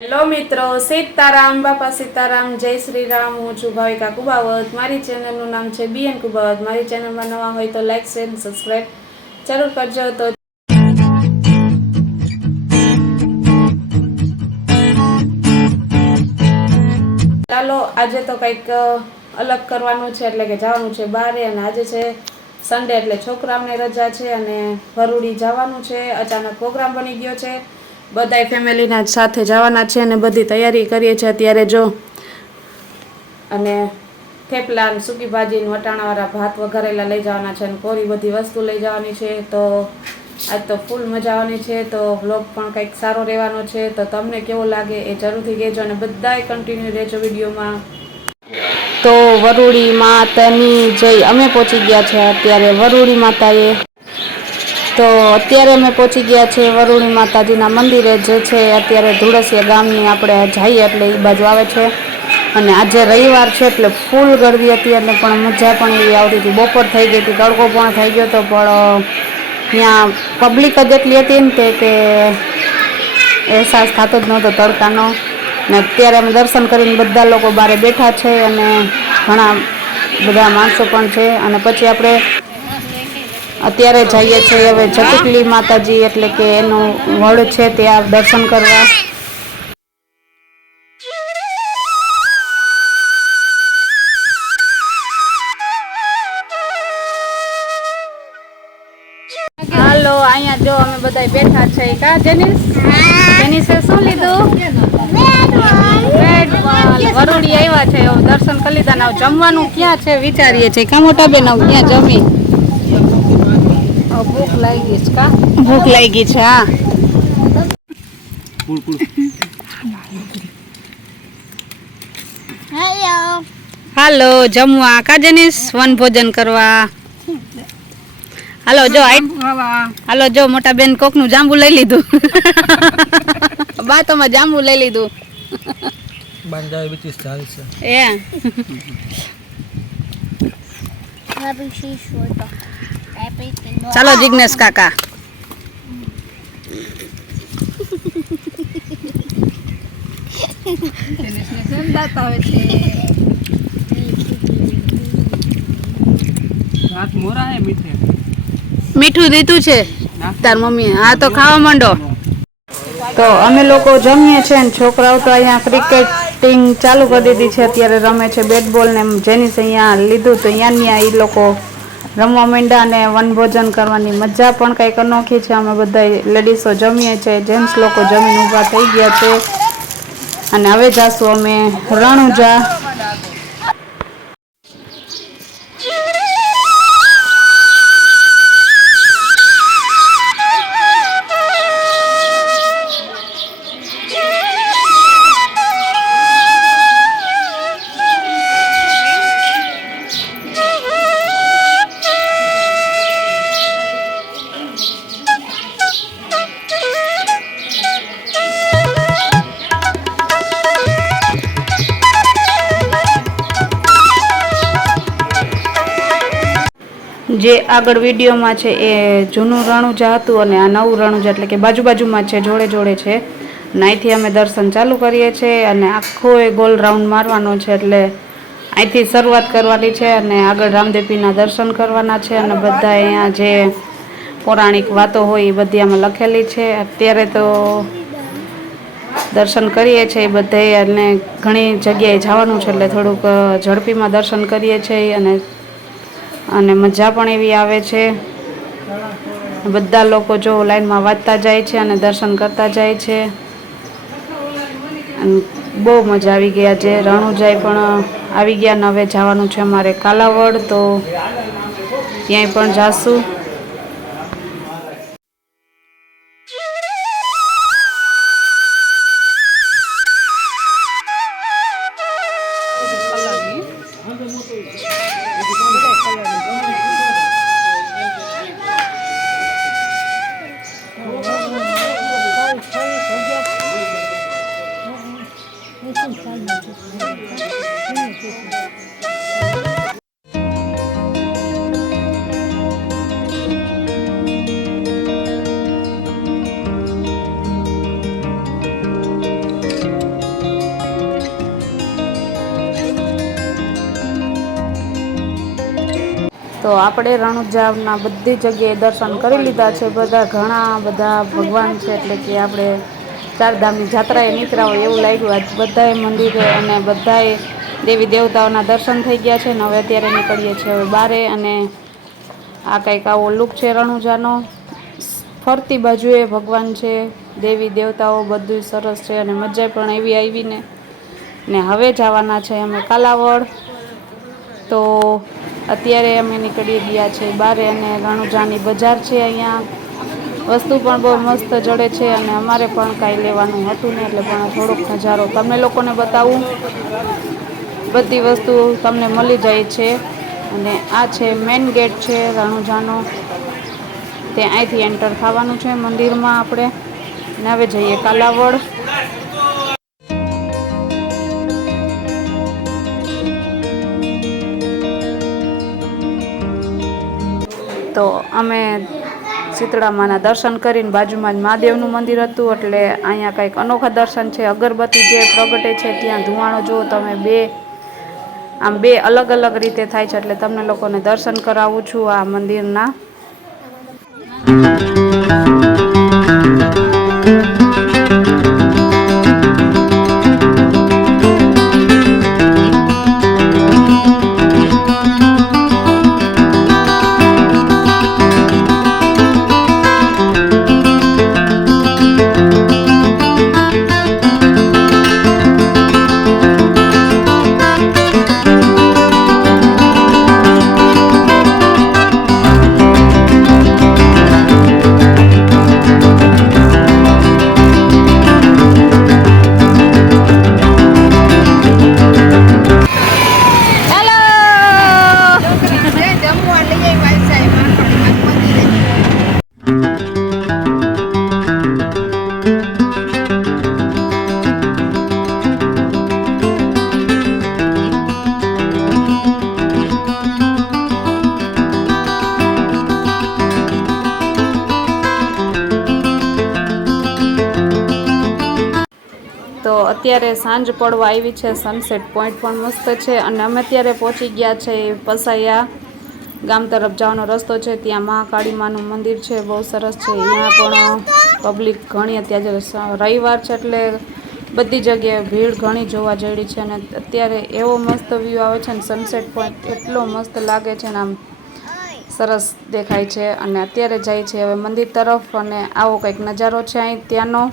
Hello મિત્રો, સીતારામ, બાપા સીતારામ, જય શ્રી રામ હું છું ભાવિકા કુબાવત. મારી ચેનલનું નામ છે બીએન કુબાવત. મારી ચેનલમાં નવા હોય તો લાઈક, શેર સબસ્ક્રાઈબ જરૂર કરજો. તો ચાલો, આજે તો કંઈક અલગ કરવાનું છે, એટલે કે જવાનું છે બારે અને આજે છે સન્ડે એટલે છોકરાઓને રજા છે અને ભરૂડી જવાનું છે. અચાનક પ્રોગ્રામ બની ગયો છે. બધાય ફેમિલીના સાથે જવાના છે અને બધી તૈયારી કરીએ છીએ અત્યારે જો. અને થેપલા ને સૂકી ભાજી વટાણાવાળા ભાત વઘારેલા લઈ જવાના છે અને કોરી બધી વસ્તુ લઈ જવાની છે. તો આજ તો ફૂલ મજા આવવાની છે. તો વ્લોગ પણ કંઈક સારો રહેવાનો છે. તો તમને કેવો લાગે એ જરૂરથી કહેજો અને બધાય કન્ટિન્યુ રહેજો વિડીયોમાં. તો વરુડી માતાની જય. અમે પહોંચી ગયા છે અત્યારે વરુડી માતાએ. તો અત્યારે અમે પહોંચી ગયા છે વરુણી માતાજીના મંદિરે, જે છે અત્યારે ધુળસિયા ગામની આપણે જઈએ એટલે એ બાજુ આવે છે. અને આજે રવિવાર છે એટલે ફૂલ ગરદી હતી એટલે પણ મજા પણ એવી આવતી હતી. બપોર થઈ ગઈ હતી, તડકો પણ થઈ ગયો હતો, પણ, ત્યાં પબ્લિક જ એટલી હતી ને કે અહેસાસ થતો જ નહોતો તડકાનો. ને અત્યારે અમે દર્શન કરીને બધા લોકો બારે બેઠા છે અને ઘણા બધા માણસો પણ છે. અને પછી આપણે અત્યારે જઈએ છીએ હવે જટકલી માતાજી એટલે કે એનું વડ છે ત્યાં દર્શન કરવા. હાલો, અહીંયા જો અમે બધા બેઠા છે. કા, જેનિસ? જેનિસે શું લીધું? વરુડી આવ્યા છે. દર્શન કરી લીધા જમવાનું ક્યાં છે વિચારીએ છીએ. કા, મોટા બેન, આવું ક્યાં જમી? ભૂખ લાગી છે કા? ભૂખ લાગી છે હા. હેલો હાલો જમવા. કા જેનિસ વન ભોજન કરવા. હાલો જો આઈ હાલો જો મોટા બેન કોકનું જાંબુ લઈ લીધું. બા તમારે જાંબુ લઈ લીધું. ડાયાબિટીસ ચાલશે એ. ચાલો જિગ્નેશ કાકા. મીઠે. દીધું છે તાર મમ્મી હા તો ખાવા માંડો. તો અમે લોકો જમીએ છીએ ને છોકરાઓ તો અહીંયા ક્રિકેટિંગ ચાલુ કરી દીધી છે. અત્યારે રમે છે બેટ બોલ ને જેની અહીંયા લીધું તો અહીંયા એ લોકો રમવા માંડ્યા અને વનભોજન કરવાની મજા પણ કંઈક અનોખી છે. અમે બધા લેડીઝો જમીએ છીએ, જેન્ટ્સ લોકો જમીન ઊભા થઈ ગયા છે. અને હવે જાશું અમે રણુજા જે આગળ વિડીયોમાં છે એ જૂનું રણુજા હતું અને આ નવું રણુજા એટલે કે બાજુ બાજુમાં છે, જોડે જોડે છે. અને અહીંથી અમે દર્શન ચાલુ કરીએ છીએ અને આખો એ ગોલ રાઉન્ડ મારવાનો છે એટલે અહીંથી શરૂઆત કરવાની છે અને આગળ રામદેવીના દર્શન કરવાના છે અને બધા અહીંયા જે પૌરાણિક વાતો હોય એ બધી આમાં લખેલી છે. અત્યારે તો દર્શન કરીએ છીએ બધે અને ઘણી જગ્યાએ જવાનું છે એટલે થોડુંક ઝડપીમાં દર્શન કરીએ છીએ અને અને મજા પણ એવી આવે છે. બધા લોકો જો લાઈનમાં વાંચતા જાય છે અને દર્શન કરતા જાય છે. અને બહુ મજા આવી ગયા છે. રણુજાઈ પણ આવી ગયા ને હવે જવાનું છે અમારે કાલાવડ, તો ત્યાંય પણ જાશું. તો આપણે રણુજાના બધી જગ્યાએ દર્શન કરી લીધા છે. બધા ઘણા બધા ભગવાન છે, એટલે કે આપણે ચારધામની જાત્રાએ નીકળ્યા હોય એવું લાગ્યું. આજ બધાએ મંદિરે અને બધાએ દેવી દેવતાઓના દર્શન થઈ ગયા છે ને હવે અત્યારે નીકળીએ છીએ હવે બારે અને આ કંઈક આવો લુક છે રણુજાનો. ફરતી બાજુએ ભગવાન છે, દેવી દેવતાઓ બધું સરસ છે અને મજા પણ એવી આવીને. ને હવે જવાના છે અમે કાલાવડ. તો અત્યારે અમે નીકળી ગયા છે બારે અને રણુજાની બજાર છે અહીંયા. વસ્તુ પણ બહુ મસ્ત જડે છે અને અમારે પણ કાંઈ લેવાનું હતું ને એટલે પણ થોડોક નજારો તમે લોકોને બતાવું. બધી વસ્તુ તમને મળી જાય છે. અને આ છે મેઇન ગેટ છે રણુજાનો. તે અહીંથી એન્ટર થવાનું છે મંદિરમાં આપણે. ને હવે જઈએ કાલાવડ. તો અમે શીતળામાના દર્શન કરીને બાજુમાં જ મહાદેવનું મંદિર હતું, એટલે અહીંયા કંઈક અનોખા દર્શન છે. અગરબત્તી જે પ્રગટે છે ત્યાં ધુવાણો જુઓ તમે, બે, આમ બે અલગ અલગ રીતે થાય છે, એટલે તમને લોકોને દર્શન કરાવું છું આ મંદિરના. અત્યારે સાંજ પડવા આવી છે સનસેટ પોઈન્ટ પણ મસ્ત છે અને અમે અત્યારે પહોંચી ગયા છે પસાયા ગામ તરફ જવાનો રસ્તો છે, ત્યાં મહાકાળી માનું મંદિર છે, બહુ સરસ છે. અહીંયા પણ પબ્લિક ઘણી અત્યારે રવિવાર છે એટલે બધી જગ્યાએ ભીડ ઘણી જોવા જેવી છે અને અત્યારે એવો મસ્ત વ્યૂ આવે છે ને સનસેટ પોઈન્ટ એટલો મસ્ત લાગે છે ને આમ સરસ દેખાય છે અને અત્યારે જાય છે હવે મંદિર તરફ અને આવો કંઈક નજારો છે અહીં ત્યાંનો.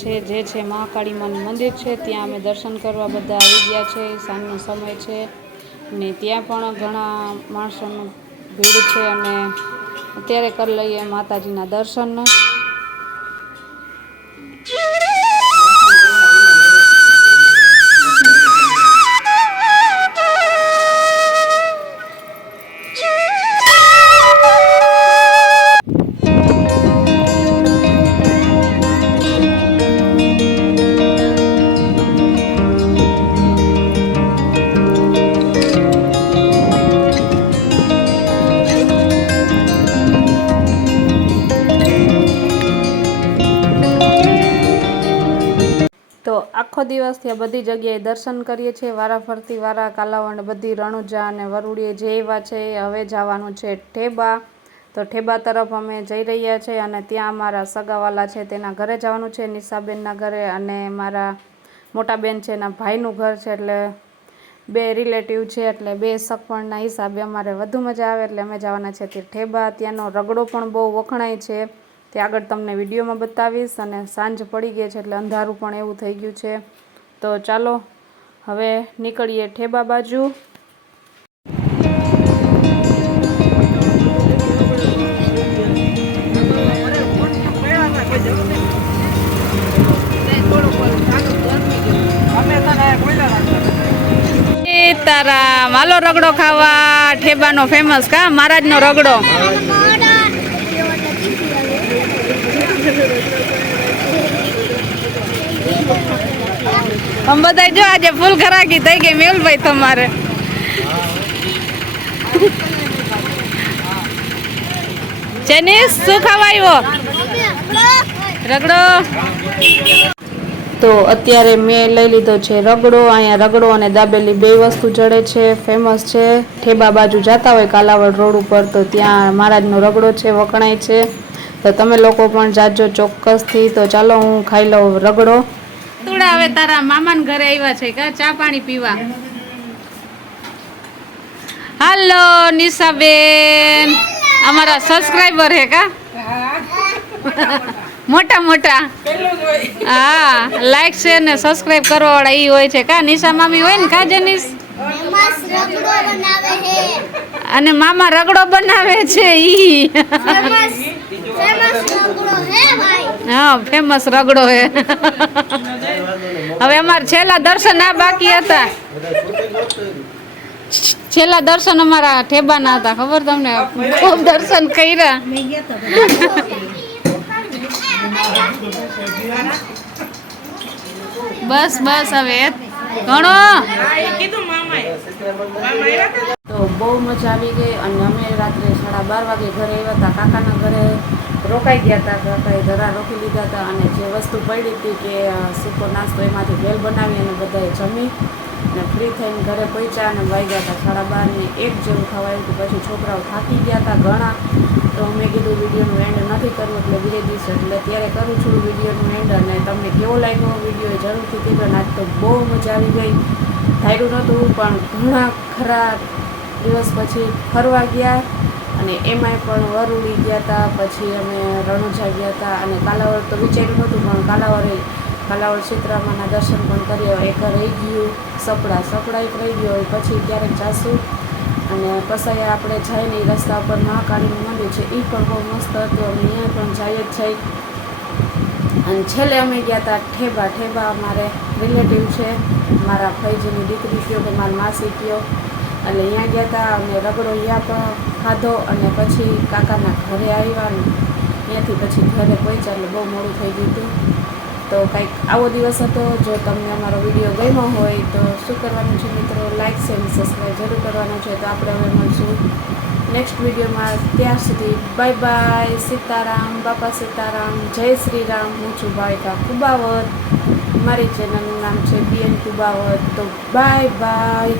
છે, જે છે મહાકાળી માનું મંદિર છે, ત્યાં અમે દર્શન કરવા બધા આવી ગયા છે, સાંજનો સમય છે ને ત્યાં પણ ઘણા માણસોનું ભીડ છે અને અત્યારે કરી લઈએ માતાજીના દર્શન. આખો દિવસ બધી જગ્યાએ દર્શન કરીએ છીએ. વારા ફરતી વારા, કાલાવડ, બધી રણુજા અને વરુડીએ જે એવા છે એ હવે જવાનું છે ઠેબા. તો ઠેબા તરફ અમે જઈ રહ્યા છીએ અને ત્યાં અમારા સગાવાલા છે તેના ઘરે જવાનું છે. નિશાબેનના ઘરે અને મારા મોટા બેન છે એના ભાઈનું ઘર છે એટલે બે રિલેટિવ છે એટલે બે સગપણના હિસાબે અમારે વધુ મજા આવે એટલે અમે જવાના છે તે ઠેબા. ત્યાંનો રગડો પણ બહુ વખણાય છે. તે આગળ તમને વિડીયોમાં બતાવીશ અને સાંજ પડી ગઈ છે એટલે અંધારું પણ એવું થઈ ગયું છે. તો ચાલો હવે નીકળીએ ઠેબા બાજુ. તારા માલો રગડો ખાવા ઠેબાનો ફેમસ કા? મહારાજનો રગડો. આમ બધા જો આજે ફૂલ ખરાકી થઈ ગઈ મેલભાઈ તમારે. જેનીસ, શું ખવાયો રગડો. તો અત્યારે મેં લઈ લીધો છે રગડો, અહીંયા રગડો અને દાબેલી બે વસ્તુ જડે છે ફેમસ છે. ઠેબા બાજુ જતા હોય કાલાવડ રોડ ઉપર, તો ત્યાં મહારાજનો રગડો છે, વખણાય છે. તો તમે લોકો પણ જાજો ચોક્કસથી. તો ચાલો હું ખાઈ લઉં રગડો. તુડા હવે તારા મામાન ઘરે આવ્યા છે કા ચા પાણી પીવા? હાલો નિશાબેન. અમારા સબસ્ક્રાઈબર હે કા? મોટા મોટા. હા લાઈક શેર ને સબસ્ક્રાઇબ કરવા વાળા ઈ હોય છે કા? નિશા મામી હોય ને કા હે. અને મામા રગડો બનાવે છે ઈ. હે ભાઈ? હા ફેમસ રગડો હે. હવે અમાર છેલ્લા દર્શન આ બાકી હતા. છેલ્લા દર્શન અમારા ઠેબાના હતા ખબર તમને? ખૂબ દર્શન કર્યા. બસ બસ હવે ઘણો તો બહુ મજા આવી ગઈ અને અમે રાત્રે સાડા બાર વાગે ઘરે આવ્યા હતા કાકાના ઘરે. રોકાઈ ગયા હતા કાકાએ ધરા રોકી લીધા હતા અને જે વસ્તુ પડી હતી કે સૂકો નાસ્તો એમાંથી ભેલ બનાવી અને બધાએ જમી અને ફ્રી થઈને ઘરે પહોંચ્યા અને વાગ્યા હતા સાડા બાર ને એક જેવું ખવાયું હતું. પછી છોકરાઓ થાકી ગયા હતા ઘણા, તો મેં કીધું વિડીયોનું એન્ડ નથી કરવું એટલે બીજે દિવસે એટલે ત્યારે કરું છું વિડીયોનું એન્ડ અને તમને કેવો લાગ્યો વીડિયો જરૂરથી કીધો ને આજ તો બહુ મજા આવી ગઈ. ધાર્યું નહોતું, પણ ઘણા ખરા દિવસ પછી ફરવા ગયા. અને એમાંય પણ વરુડી ગયા હતા પછી અમે રણુજા ગયા હતા અને કાલાવડ તો વિચાર્યું નહોતું, પણ કાલાવડે, કાલાવડ સીતરામાના દર્શન પણ કર્યા એક રહી ગયું, સપડા સપડા એક રહી ગયો હોય, પછી ક્યારેક જાશું. અને પછી આપણે જઈને રસ્તા ઉપર મહાકાળીનું મંદિર છે એ પણ બહુ મસ્ત હતું, અમે અહીંયા પણ જઈએ જ છીએ અને છેલ્લે અમે ગયા હતા ઠેબા ઠેબા અમારે રિલેટિવ છે, મારા ફૈજીની દીકરી કયો કે મારા માસી કયો એટલે અહીંયા ગયા હતા અને રગડો અહીંયા પણ ખાધો અને પછી કાકાના ઘરે આવ્યા ત્યાંથી પછી ઘરે પહોંચ્યા એટલે બહુ મોડું થઈ ગયું હતું. તો કંઈક આવો દિવસ હતો, જો તમને અમારો વીડિયો ગમ્યો હોય તો શું કરવાનું છે મિત્રો? લાઇક છે અને સબસ્ક્રાઈબ જરૂર કરવાનું છે. તો આપણે હવે મળશું નેક્સ્ટ વિડીયોમાં ત્યાં સુધી બાય બાય સીતારામ, બાપા સીતારામ. જય શ્રી રામ હું છું ભાવિકા કુબાવત. મારી ચેનલનું નામ છે બીએન કુબાવત. તો બાય બાય